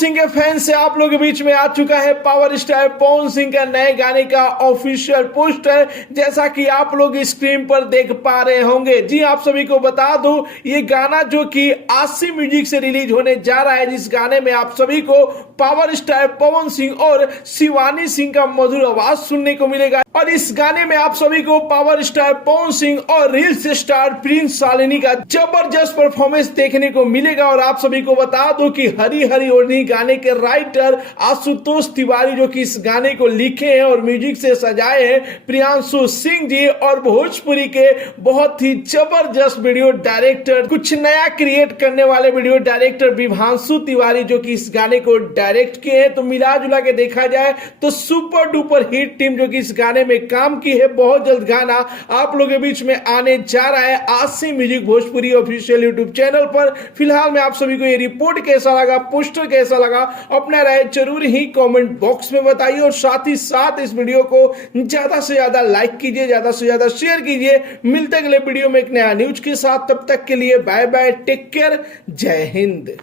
सिंह के फैंस से आप लोगों के बीच में आ चुका है पावर स्टार पवन सिंह का नए गाने का ऑफिशियल पोस्टर, जैसा कि आप लोग स्क्रीन पर देख पा रहे होंगे। जी आप सभी को बता दूं, ये गाना जो कि आशी म्यूजिक से रिलीज होने जा रहा है, जिस गाने में आप सभी को पावर स्टार पवन सिंह और शिवानी सिंह का मधुर आवाज सुनने को मिलेगा। और इस गाने में आप सभी को पावर स्टार पवन सिंह और रील्स स्टार प्रिंस शालिनी का जबरदस्त परफॉर्मेंस देखने को मिलेगा। और आप सभी को बता दूं कि हरी हरी ओढ़नी गाने के राइटर आशुतोष तिवारी जो कि इस गाने को लिखे हैं और म्यूजिक से सजाए हैं प्रियांशु सिंह जी, और भोजपुरी के बहुत ही जबरदस्त वीडियो डायरेक्टर, कुछ नया क्रिएट करने वाले वीडियो डायरेक्टर विभांशु तिवारी जो कि इस गाने को डायरेक्ट किए हैं। तो मिला जुला के देखा जाए तो सुपर डुपर हिट टीम जो कि इस गाने में काम की है। बहुत जल्द गाना आप लोगों के बीच में आने जा रहा है आशी music Bhojpuri official YouTube channel पर। फिलहाल मैं आप सभी को ये रिपोर्ट कैसा लगा, पोस्टर कैसा लगा, अपना राय जरूर ही कमेंट बॉक्स में बताइए। और साथ ही साथ इस वीडियो को ज्यादा से ज्यादा लाइक कीजिए, ज्यादा से ज्यादा शेयर कीजिए। मिलते अगले वीडियो में एक नया न्यूज के साथ, तब तक के लिए बाय बाय, टेक केयर, जय हिंद।